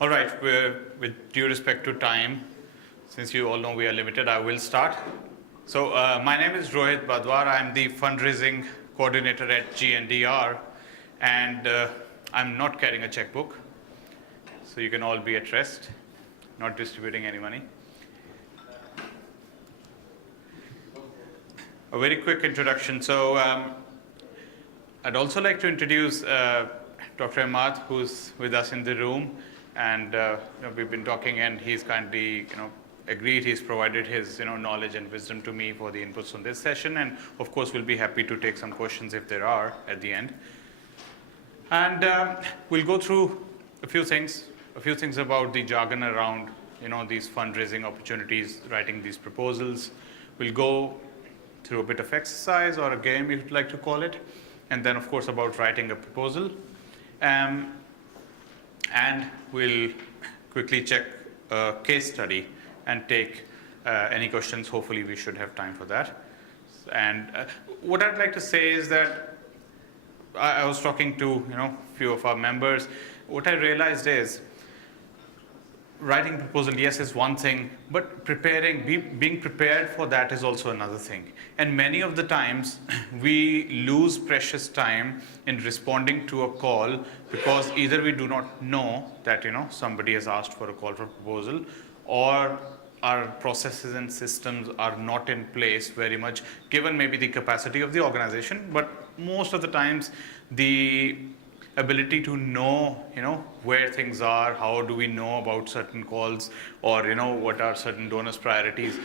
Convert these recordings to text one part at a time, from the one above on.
All right, with due respect to time, since you all know we are limited, I will start. So my name is Rohit Badwar. I'm the fundraising coordinator at GNDR, and I'm not carrying a checkbook, so you can all be at rest, not distributing any money. A very quick introduction. So I'd also like to introduce Dr. Ahmad, who's with us in the room, and we've been talking, and he's kindly agreed. He's provided his knowledge and wisdom to me for the inputs on this session, and of course we'll be happy to take some questions if there are at the end. And we'll go through a few things about the jargon around these fundraising opportunities, writing these proposals. We'll go through a bit of exercise or a game, if you'd like to call it, and then of course about writing a proposal. And we'll quickly check a case study and take any questions. Hopefully we should have time for that. And what I'd like to say is that I was talking to a few of our members. What I realized is writing proposal, yes, is one thing, but being prepared for that is also another thing. And many of the times we lose precious time in responding to a call because either we do not know that somebody has asked for a call for proposal, or our processes and systems are not in place very much, given maybe the capacity of the organization, but most of the times the ability to know where things are, how do we know about certain calls, or what are certain donors' priorities.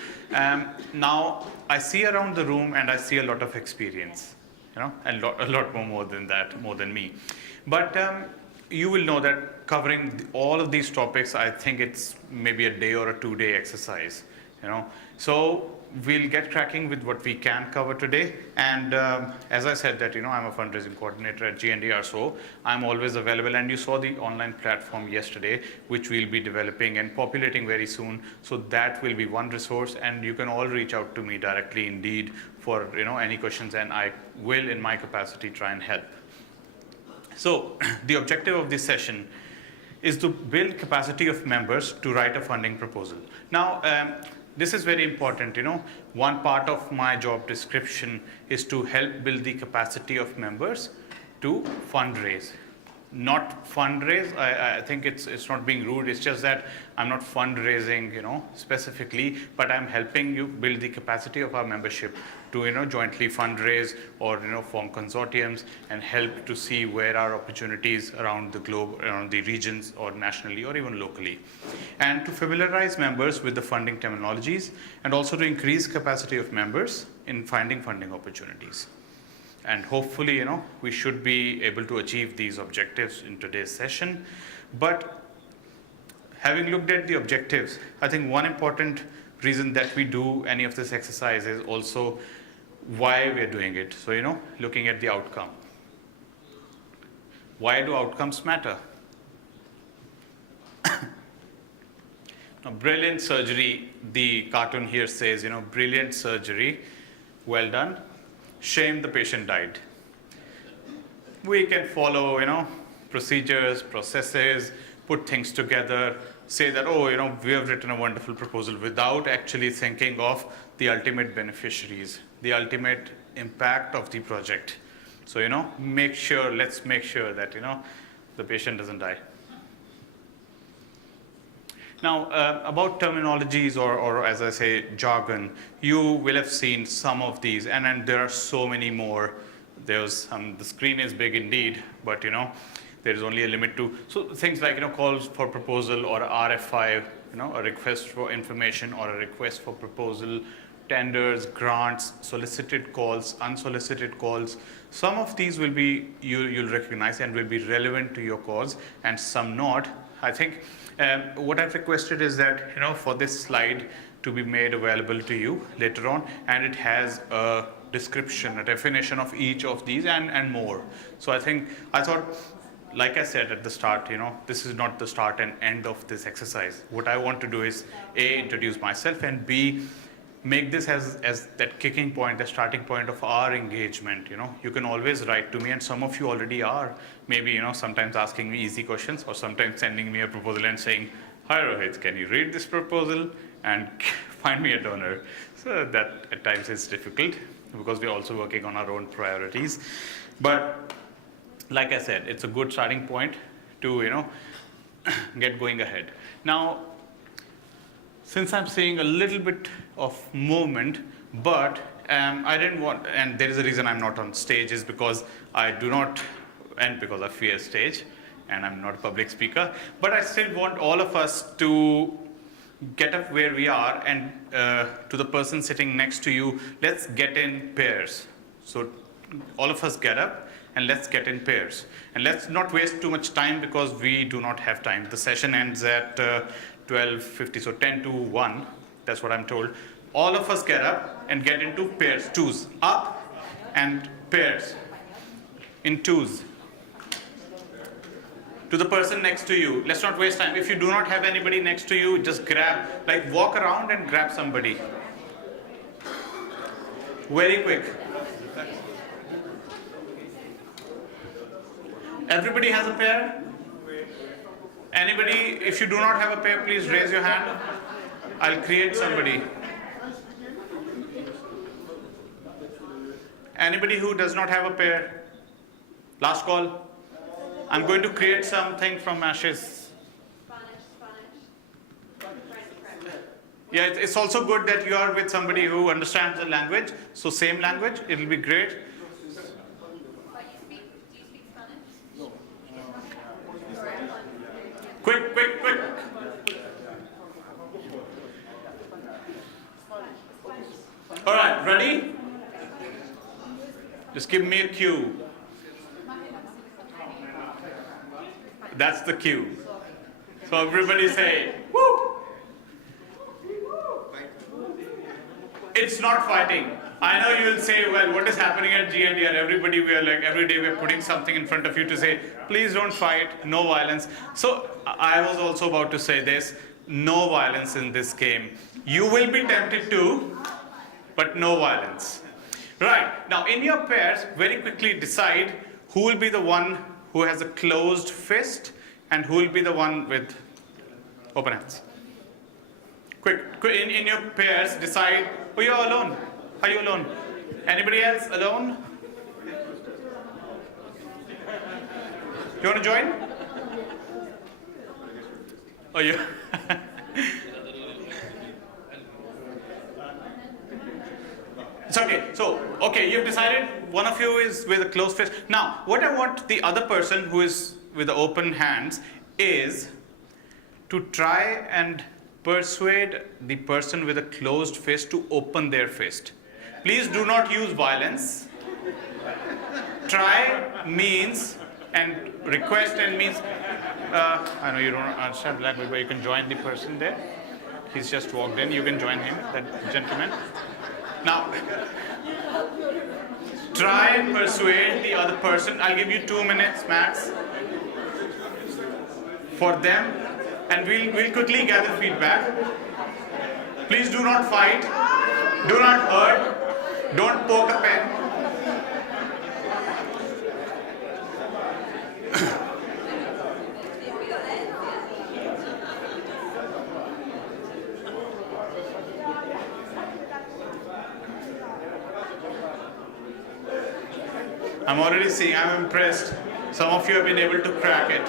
Now I see around the room and I see a lot of experience, and a lot more than that, more than me. But you will know that covering all of these topics, I think it's maybe a day or a 2-day exercise. So we'll get cracking with what we can cover today. And as I said that I'm a fundraising coordinator at GNDR, so I'm always available. And you saw the online platform yesterday, which we'll be developing and populating very soon. So that will be one resource, and you can all reach out to me directly indeed for any questions, and I will, in my capacity, try and help. So the objective of this session is to build capacity of members to write a funding proposal. Now, this is very important. One part of my job description is to help build the capacity of members to fundraise. Not fundraise, I think it's not being rude, it's just that I'm not fundraising, specifically, but I'm helping you build the capacity of our membership to, jointly fundraise or, form consortiums and help to see where are opportunities around the globe, around the regions, or nationally, or even locally. And to familiarize members with the funding terminologies, and also to increase capacity of members in finding funding opportunities. And hopefully, we should be able to achieve these objectives in today's session. But having looked at the objectives, I think one important reason that we do any of this exercise is also why we're doing it. So, looking at the outcome. Why do outcomes matter? Now, brilliant surgery, the cartoon here says, brilliant surgery, well done. Shame the patient died. We can follow, procedures, processes, put things together, say that, oh, we have written a wonderful proposal without actually thinking of the ultimate beneficiaries, the ultimate impact of the project. So, let's make sure that, the patient doesn't die. Now, about terminologies or as I say, jargon, you will have seen some of these, and there are so many more. There's the screen is big indeed, but there is only a limit to. So things like calls for proposal, or RFI, a request for information or a request for proposal, tenders, grants, solicited calls, unsolicited calls. Some of these will be you'll recognize and will be relevant to your cause, and some not. I think what I've requested is that for this slide to be made available to you later on, and it has a description, a definition of each of these and more. So I thought, like I said at the start, this is not the start and end of this exercise. What I want to do is A, introduce myself, and B, make this as that kicking point, the starting point of our engagement. You can always write to me, and some of you already are. Maybe, sometimes asking me easy questions, or sometimes sending me a proposal and saying, "Hi Rohit, can you read this proposal and find me a donor?" So that at times is difficult because we're also working on our own priorities. But like I said, it's a good starting point to, get going ahead. Now, since I'm seeing a little bit of movement, but I didn't want, and there is a reason I'm not on stage, is because I do not, and because I fear stage, and I'm not a public speaker, but I still want all of us to get up where we are, and to the person sitting next to you, let's get in pairs. So all of us get up, and let's get in pairs. And let's not waste too much time, because we do not have time. The session ends at 12:50, so 10 to 1, that's what I'm told. All of us get up and get into pairs, twos, up and pairs, in twos. To the person next to you, let's not waste time. If you do not have anybody next to you, just grab, like walk around and grab somebody. Very quick. Everybody has a pair? Anybody, if you do not have a pair, please raise your hand. I'll create somebody. Anybody who does not have a pair? Last call. I'm going to create something from ashes. Yeah, it's also good that you are with somebody who understands the language. So same language, it'll be great. Do you speak Spanish? Quick, quick, quick. All right, ready? Just give me a cue. That's the cue. So everybody say, woo! It's not fighting. I know you will say, well, what is happening at GNDR? Everybody, we are like, every day we are putting something in front of you to say, please don't fight, no violence. So I was also about to say this, no violence in this game. You will be tempted to, but no violence. Right, now in your pairs, very quickly decide who will be the one who has a closed fist and who will be the one with open hands. Quick, in your pairs, decide, oh, you're alone. Are you alone? Anybody else alone? You want to join? Oh, you? It's okay. So, okay, you've decided one of you is with a closed fist. Now, what I want the other person who is with the open hands is to try and persuade the person with a closed fist to open their fist. Please do not use violence. Try means and request and means. I know you don't understand language, but you can join the person there. He's just walked in. You can join him, that gentleman. Now, try and persuade the other person. I'll give you 2 minutes max for them, and we'll quickly gather feedback. Please do not fight. Do not hurt. Don't poke a pen. I'm already seeing, I'm impressed. Some of you have been able to crack it.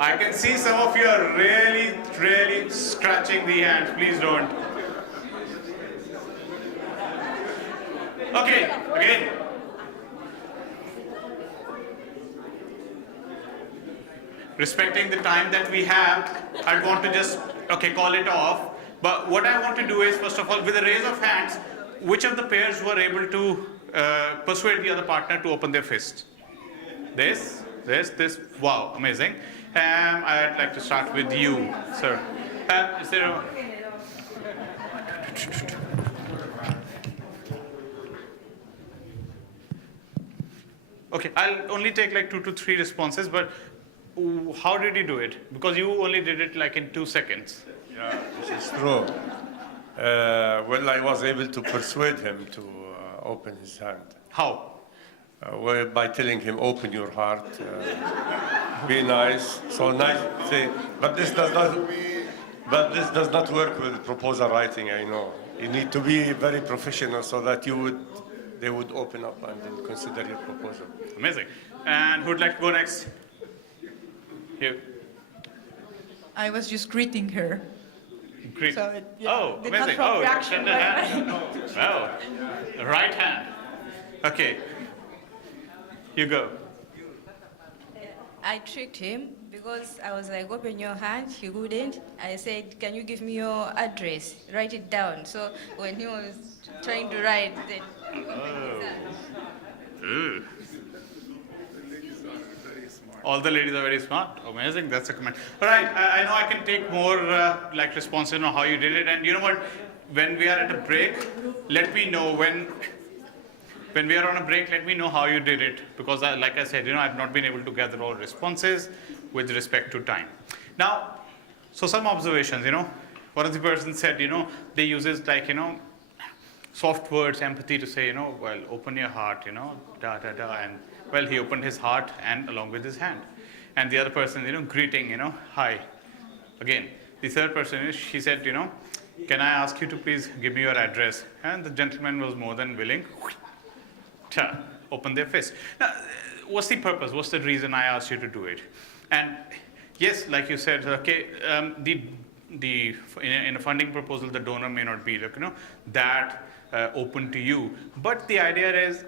I can see some of you are really, really scratching the hands. Please don't. Okay, again. Respecting the time that we have, I want to just, call it off. But what I want to do is, first of all, with a raise of hands, which of the pairs were able to persuade the other partner to open their fist? This. Wow, amazing. I'd like to start with you, sir. Is there a... Okay, I'll only take like 2 to 3 responses, but How did you do it? Because you only did it like in 2 seconds. Yeah, this is true. Well, I was able to persuade him to open his hand. How? Well, by telling him, open your heart, be nice. So nice, say, but this does not work with proposal writing, I know. You need to be very professional so that they would open up and then consider your proposal. Amazing. And who'd like to go next? Here. I was just greeting her. Great. So it, yeah, Oh, did not amazing. have Oh, you reaction, extend the hand. Wow. The right hand. Okay. You go. I tricked him because I was like, open your hand. He wouldn't. I said, can you give me your address? Write it down. So when he was trying to write, then. Ooh. All the ladies are very smart. Amazing. That's a comment. All right. I know I can take more like responses on how you did it. And you know what? When we are at a break, let me know when we are on a break, let me know how you did it. Because like I said, I've not been able to gather all responses with respect to time. Now, so some observations, one of the persons said, they uses like, soft words, empathy to say, well, open your heart, da, da, da. And well, he opened his heart and along with his hand. And the other person, greeting, hi. Again, the third person, she said, can I ask you to please give me your address? And the gentleman was more than willing to open their fist. Now, what's the purpose? What's the reason I asked you to do it? And yes, like you said, okay, in a funding proposal, the donor may not be like, that open to you. But the idea is,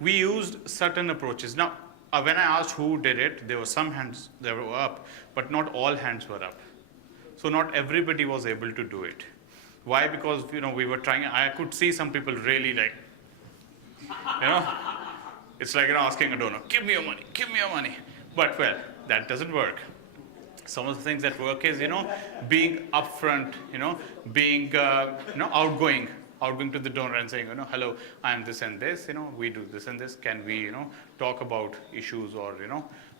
we used certain approaches. Now, when I asked who did it, there were some hands that were up, but not all hands were up. So not everybody was able to do it. Why? Because we were trying. I could see some people really like, it's like asking a donor, give me your money, give me your money. But well, that doesn't work. Some of the things that work is being upfront, being outgoing to the donor and saying, hello, I am this and this, we do this and this. Can we, talk about issues or,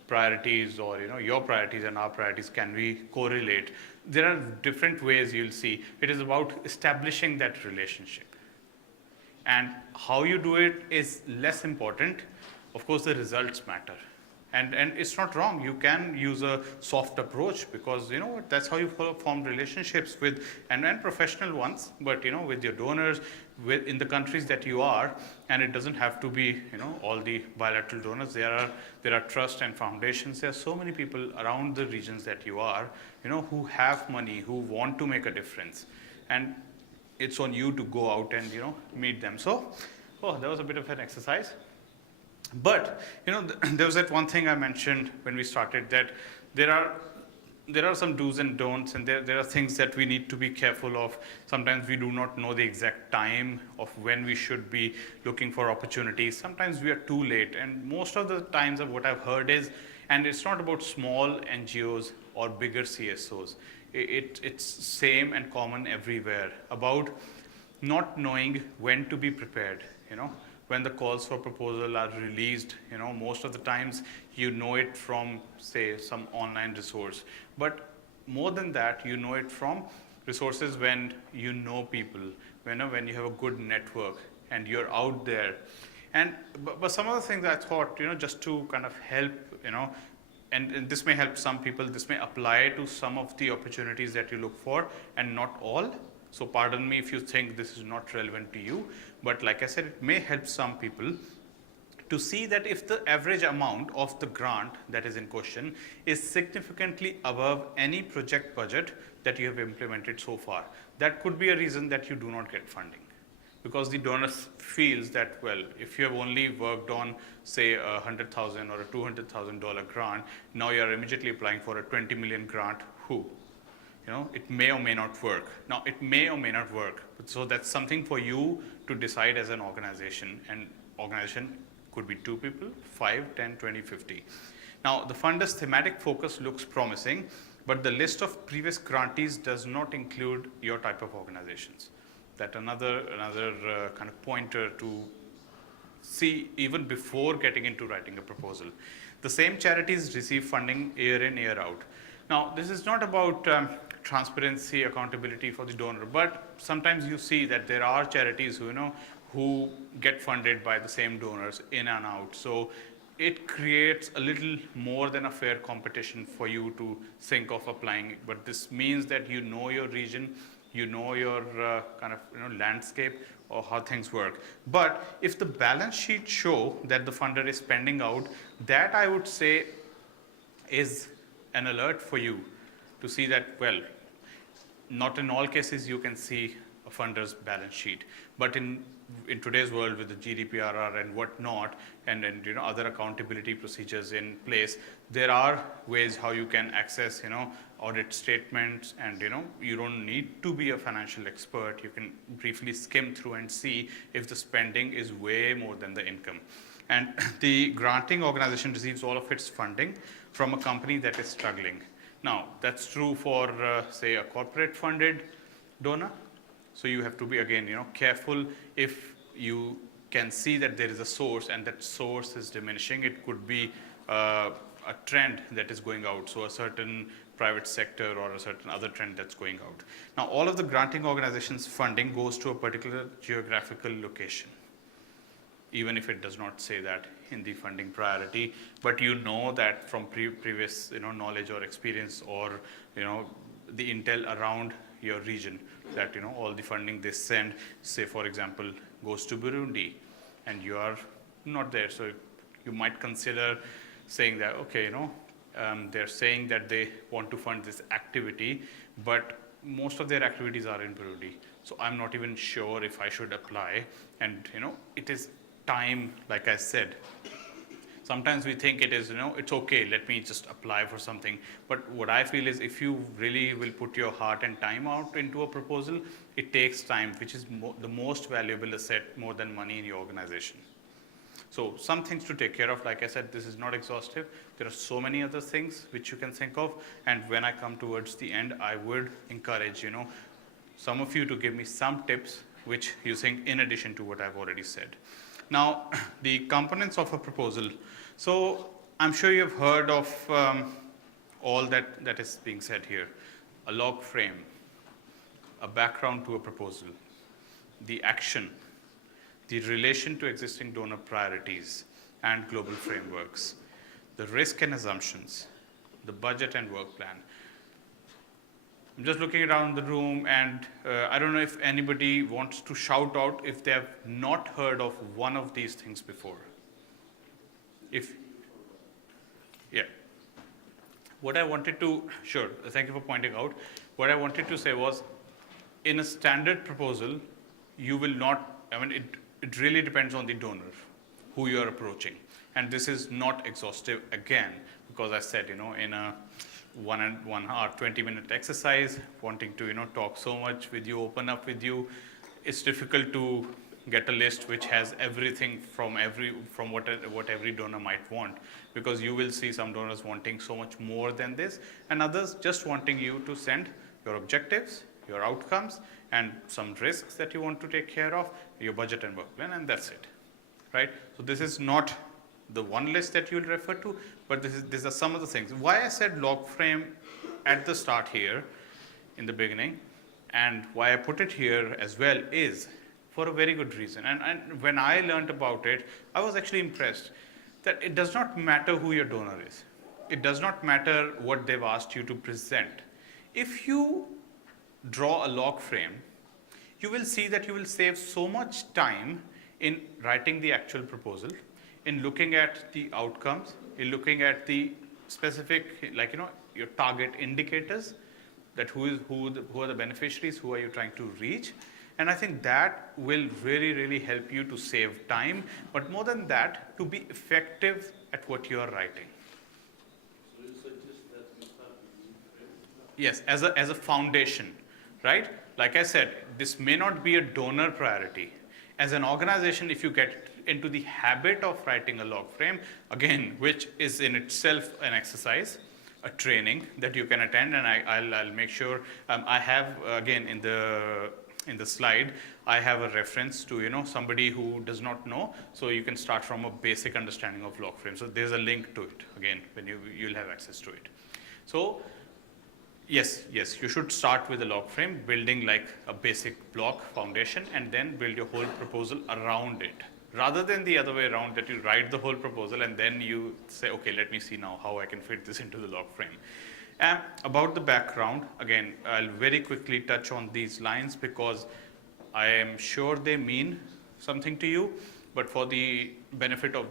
priorities or, your priorities and our priorities? Can we correlate? There are different ways you'll see. It is about establishing that relationship. And how you do it is less important. Of course, the results matter. And it's not wrong. You can use a soft approach because, that's how you form relationships with, and professional ones, but, with your donors, in the countries that you are, and it doesn't have to be, all the bilateral donors. There are trusts and foundations. There are so many people around the regions that you are, who have money, who want to make a difference. And it's on you to go out and, meet them. So, that was a bit of an exercise. But, there was that one thing I mentioned when we started, that there are some do's and don'ts, and there are things that we need to be careful of. Sometimes we do not know the exact time of when we should be looking for opportunities. Sometimes we are too late. And most of the times of what I've heard is, and it's not about small NGOs or bigger CSOs. It's same and common everywhere about not knowing when to be prepared, when the calls for proposal are released, most of the times you know it from, say, some online resource. But more than that, you know it from resources when you know people, when you have a good network and you're out there. But some of the things I thought, just to kind of help, and this may help some people, this may apply to some of the opportunities that you look for and not all. So pardon me if you think this is not relevant to you, but like I said, it may help some people to see that if the average amount of the grant that is in question is significantly above any project budget that you have implemented so far. That could be a reason that you do not get funding. Because the donor feels that, well, if you have only worked on, say, a $100,000 or a $200,000 grant, now you are immediately applying for a 20 million grant, it may or may not work. Now, it may or may not work. So that's something for you to decide as an organization. And organization could be 2 people, 5, 10, 20, 50. Now, the funder's thematic focus looks promising, but the list of previous grantees does not include your type of organizations. That another kind of pointer to see even before getting into writing a proposal. The same charities receive funding year in, year out. Now, this is not about transparency, accountability for the donor, but sometimes you see that there are charities who get funded by the same donors in and out. So it creates a little more than a fair competition for you to think of applying. But this means that you know your region, you know your kind of landscape or how things work. But if the balance sheet show that the funder is spending out, that I would say is an alert for you to see that, well, not in all cases you can see a funder's balance sheet, but in today's world with the GDPR and whatnot, and other accountability procedures in place, there are ways how you can access audit statements, and you don't need to be a financial expert. You can briefly skim through and see if the spending is way more than the income. And the granting organization receives all of its funding from a company that is struggling. Now, that's true for, say, a corporate funded donor. So you have to be, again, careful if you can see that there is a source and that source is diminishing. It could be a trend that is going out, so a certain private sector or a certain other trend that's going out. Now, all of the granting organizations' funding goes to a particular geographical location, even if it does not say that in the funding priority, but that from previous knowledge or experience, or the intel around your region, that all the funding they send, say for example, goes to Burundi, and you are not there. So you might consider saying that, okay, they're saying that they want to fund this activity, but most of their activities are in Burundi. So I'm not even sure if I should apply. And it is time, like I said. Sometimes we think it is, it's okay, let me just apply for something. But what I feel is, if you really will put your heart and time out into a proposal, it takes time, which is the most valuable asset, more than money in your organization. So some things to take care of. Like I said, this is not exhaustive. There are so many other things which you can think of. And when I come towards the end, I would encourage, some of you to give me some tips which you think in addition to what I've already said. Now, the components of a proposal. So I'm sure you've heard of all that is being said here. A log frame, a background to a proposal, the action, the relation to existing donor priorities and global frameworks, the risk and assumptions, the budget and work plan. I'm just looking around the room, and I don't know if anybody wants to shout out if they have not heard of one of these things before. Yeah. What I wanted to, sure, thank you for pointing out. What I wanted to say was, in a standard proposal, you will not, it really depends on the donor, who you are approaching. And this is not exhaustive again, because I said, in a 1 hour, 20-minute exercise, wanting to, talk so much with you, open up with you, it's difficult to get a list which has everything from what every donor might want, because you will see some donors wanting so much more than this, and others just wanting you to send your objectives, your outcomes, and some risks that you want to take care of, your budget and work plan, and that's it, right? So this is not the one list that you'll refer to, but these are some of the things. Why I said log frame at the start here in the beginning, and why I put it here as well, is for a very good reason. And when I learned about it, I was actually impressed that it does not matter who your donor is. It does not matter what they've asked you to present. If you draw a log frame, you will see that you will save so much time in writing the actual proposal, in looking at the outcomes, in looking at the specific, your target indicators, that who are the beneficiaries, who are you trying to reach. And I think that will really, really help you to save time, but more than that, to be effective at what you are writing. So you suggest that we start with Yes, as a foundation, right? Like I said, this may not be a donor priority. As an organization, if you get into the habit of writing a log frame, again, which is in itself an exercise, a training that you can attend, and I'll make sure I have, again, in the in the slide, I have a reference to, somebody who does not know. So you can start from a basic understanding of log frame. So there's a link to it. Again, when you'll have access to it. So yes, you should start with a log frame, building like a basic block foundation, and then build your whole proposal around it. Rather than the other way around, that you write the whole proposal and then you say, okay, let me see now how I can fit this into the log frame. About the background, again, I'll very quickly touch on these lines because I am sure they mean something to you, but for the benefit of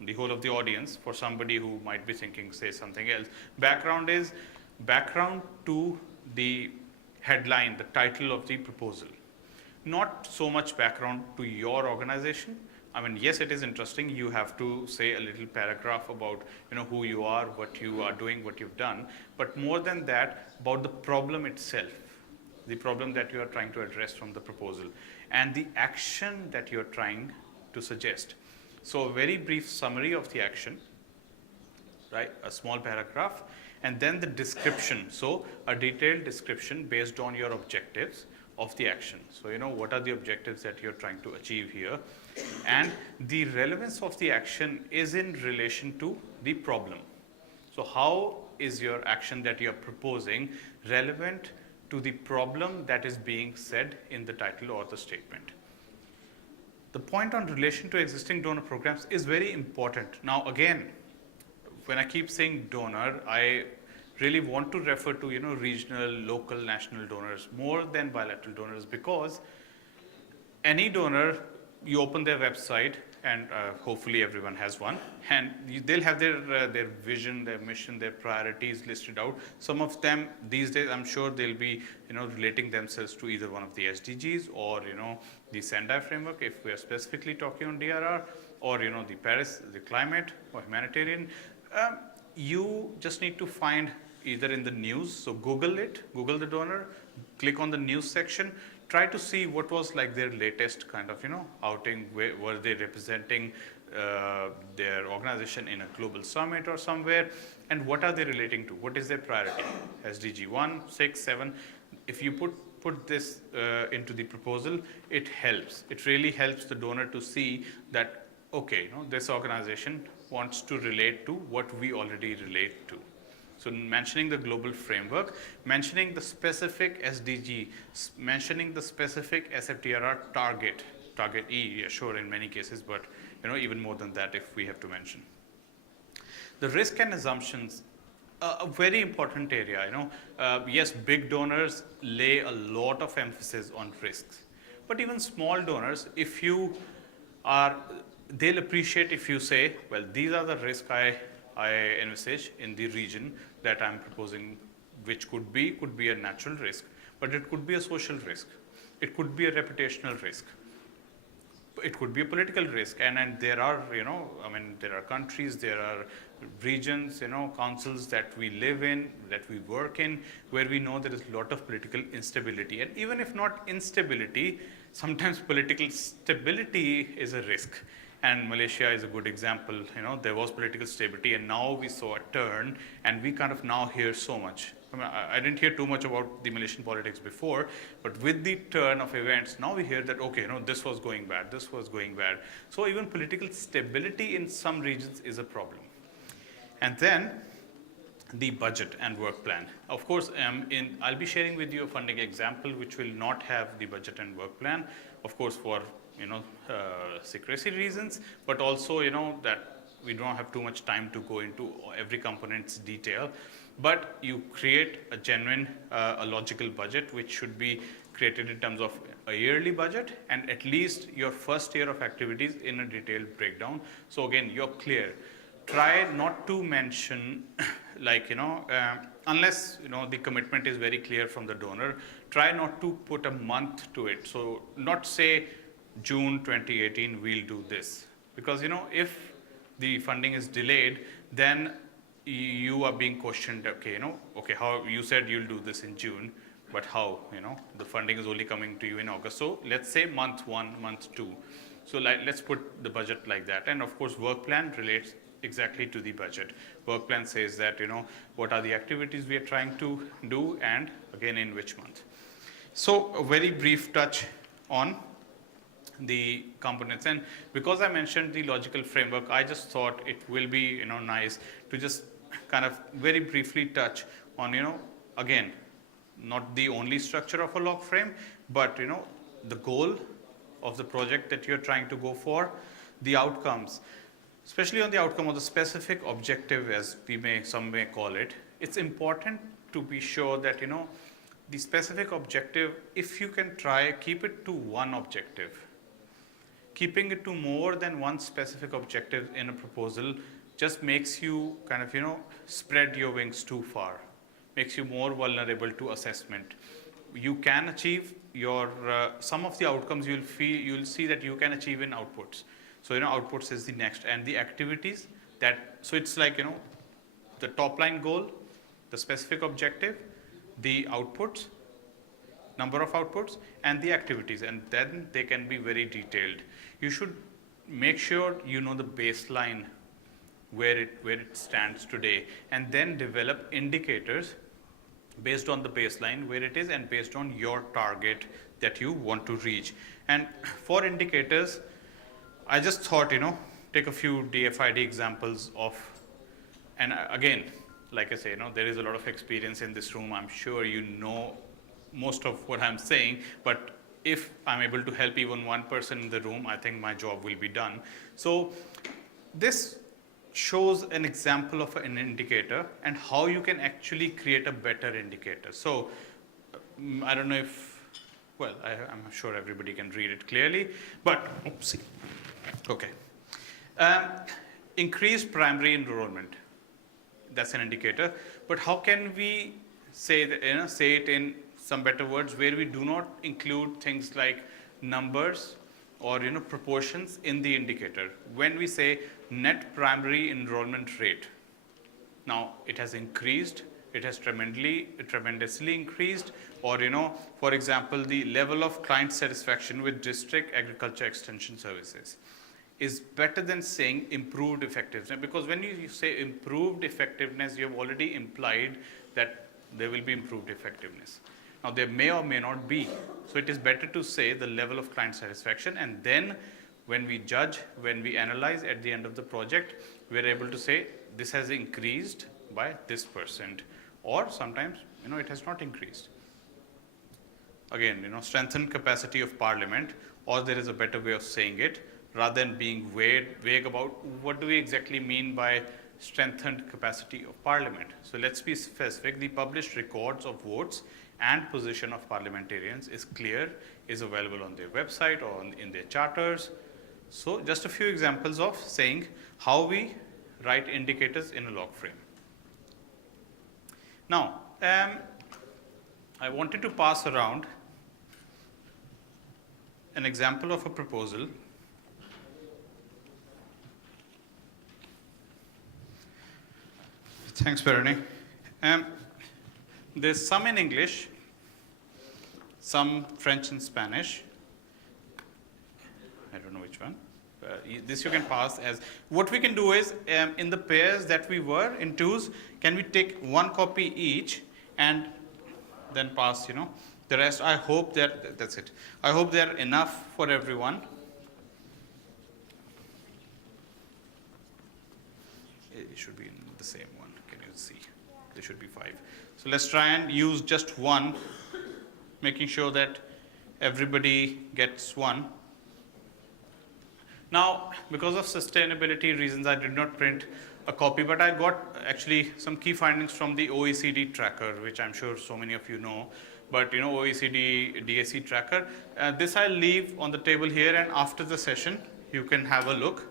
the whole of the audience, for somebody who might be thinking, say something else, background is background to the headline, the title of the proposal. Not so much background to your organization. I mean, yes, it is interesting. You have to say a little paragraph about, who you are, what you are doing, what you've done. But more than that, about the problem itself, the problem that you are trying to address from the proposal, and the action that you're trying to suggest. So a very brief summary of the action, right? A small paragraph, and then the description. So a detailed description based on your objectives of the action. So, what are the objectives that you're trying to achieve here? And the relevance of the action is in relation to the problem. So how is your action that you're proposing relevant to the problem that is being said in the title or the statement? The point on relation to existing donor programs is very important. Now, again, when I keep saying donor, I really want to refer to, regional, local, national donors more than bilateral donors, because any donor, you open their website, and hopefully everyone has one, and they'll have their vision, their mission, their priorities listed out. Some of them these days, I'm sure they'll be, relating themselves to either one of the SDGs or, the Sendai framework, if we are specifically talking on DRR, or, the Paris, the climate, or humanitarian. You just need to find either in the news, so Google it, Google the donor, click on the news section, try to see what was like their latest kind of, outing. Were they representing their organization in a global summit or somewhere, and what are they relating to? What is their priority? SDG 1, 6, 7. If you put this into the proposal, it helps. It really helps the donor to see that, okay, this organization wants to relate to what we already relate to. So mentioning the global framework, mentioning the specific SDG, mentioning the specific SFTRR target E, yeah, sure, in many cases, but even more than that if we have to mention. The risk and assumptions, a very important area. Yes, big donors lay a lot of emphasis on risks, but even small donors, if you are, they'll appreciate if you say, well, these are the risks I envisage in the region that I'm proposing, which could be a natural risk, but it could be a social risk. It could be a reputational risk. It could be a political risk, and there are, there are countries, there are regions, councils that we live in, that we work in, where we know there is a lot of political instability. And even if not instability, sometimes political stability is a risk. And Malaysia is a good example. There was political stability, and now we saw a turn, and we kind of now hear so much. I didn't hear too much about the Malaysian politics before, but with the turn of events, now we hear that, okay, this was going bad, this was going bad. So even political stability in some regions is a problem. And then the budget and work plan. Of course, I'll be sharing with you a funding example which will not have the budget and work plan, of course, for secrecy reasons, but also that we don't have too much time to go into every component's detail. But you create a genuine, a logical budget, which should be created in terms of a yearly budget and at least your first year of activities in a detailed breakdown. So again, you're clear. Try not to mention like, unless, the commitment is very clear from the donor, try not to put a month to it. So not say June 2018, we'll do this. Because, if the funding is delayed, then you are being questioned, okay, okay, how you said you'll do this in June, but how, the funding is only coming to you in August. So let's say month 1, month 2. So let's put the budget like that. And of course, work plan relates exactly to the budget. Work plan says that, what are the activities we are trying to do, and again, in which month. So a very brief touch on the components, and because I mentioned the logical framework, I just thought it will be nice to just kind of very briefly touch on again, not the only structure of a log frame, but the goal of the project that you're trying to go for, the outcomes, especially on the outcome of the specific objective, as some may call it. It's important to be sure that the specific objective, if you can try, keep it to one objective. Keeping it to more than one specific objective in a proposal just makes you kind of spread your wings too far, makes you more vulnerable to assessment. You can achieve your some of the outcomes you'll see that you can achieve in outputs. So outputs is the next, and the activities that, so it's like the top line goal, the specific objective, the outputs, number of outputs, and the activities, and then they can be very detailed. You should make sure you know the baseline where it stands today, and then develop indicators based on the baseline where it is and based on your target that you want to reach. And for indicators, I just thought take a few DFID examples of, and again, like I say, there is a lot of experience in this room. I'm sure you know most of what I'm saying, but if I'm able to help even one person in the room, I think my job will be done. So this shows an example of an indicator and how you can actually create a better indicator. So I don't know if, well, I'm sure everybody can read it clearly, but oopsie. Okay. Increased primary enrollment. That's an indicator. But how can we say that, say it in some better words where we do not include things like numbers or proportions in the indicator? When we say net primary enrollment rate, now it has increased, it has tremendously increased, or for example, the level of client satisfaction with district agriculture extension services is better than saying improved effectiveness, because when you say improved effectiveness, you have already implied that there will be improved effectiveness. Now there may or may not be, so it is better to say the level of client satisfaction, and then when we judge, when we analyze at the end of the project, we're able to say this has increased by this %, or sometimes it has not increased. Again, strengthened capacity of parliament, or there is a better way of saying it, rather than being vague about what do we exactly mean by strengthened capacity of parliament. So let's be specific. The published records of votes and position of parliamentarians is clear, is available on their website or in their charters. So just a few examples of saying how we write indicators in a log frame. Now, I wanted to pass around an example of a proposal. Thanks, Bernie. There's some in English, some French and Spanish. I don't know which one. This you can pass as, what we can do is, in the pairs that we were, in twos, can we take one copy each and then pass, the rest. I hope that's it. I hope they're enough for everyone. It should be in the same one. Can you see? There should be 5. So let's try and use just one, making sure that everybody gets one. Now, because of sustainability reasons, I did not print a copy, but I got actually some key findings from the OECD tracker, which I'm sure so many of you know. But OECD DAC tracker. This I'll leave on the table here, and after the session, you can have a look.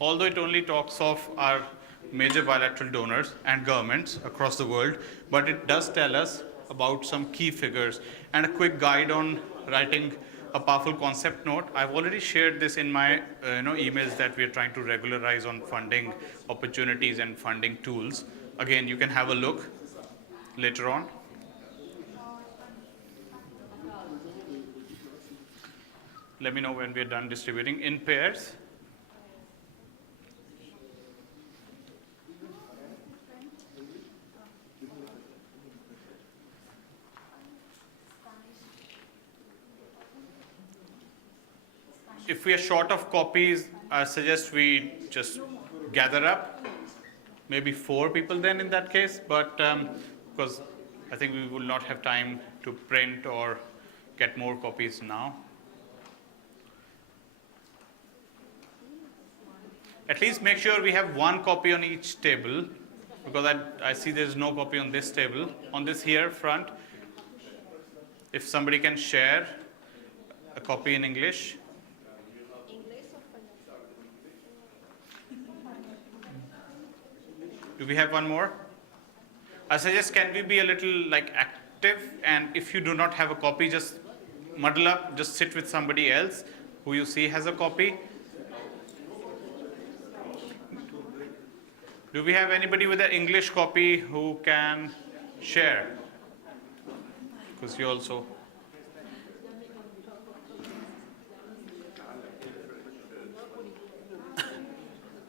Although it only talks of our major bilateral donors and governments across the world, but it does tell us about some key figures and a quick guide on writing a powerful concept note. I've already shared this in my emails that we are trying to regularize on funding opportunities and funding tools. Again, you can have a look later on. Let me know when we're done distributing in pairs. if we are short of copies, I suggest we just gather up, maybe 4 people then in that case, but because I think we will not have time to print or get more copies now. At least make sure we have 1 copy on each table, because I see there's no copy on this table. On this here front, if somebody can share a copy in English. Do we have one more? I suggest, can we be a little like active, and if you do not have a copy, just muddle up, just sit with somebody else who you see has a copy. Do we have anybody with an English copy who can share? Because you also.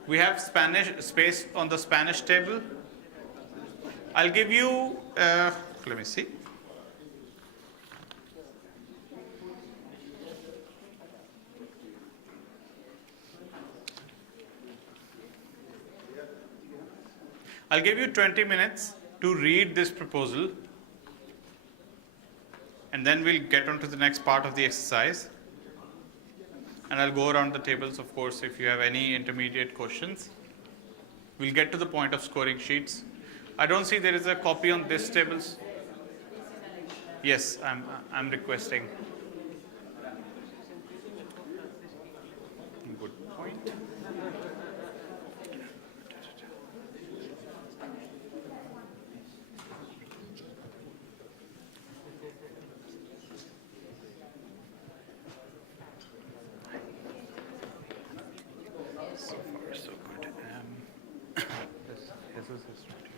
We have Spanish space on the Spanish table. I'll give you, let me see. I'll give you 20 minutes to read this proposal, and then we'll get on to the next part of the exercise. And I'll go around the tables, of course, if you have any intermediate questions. We'll get to the point of scoring sheets. I don't see there is a copy on this tables. Yes, I'm requesting. Good point. So far, so good. Jesus is right.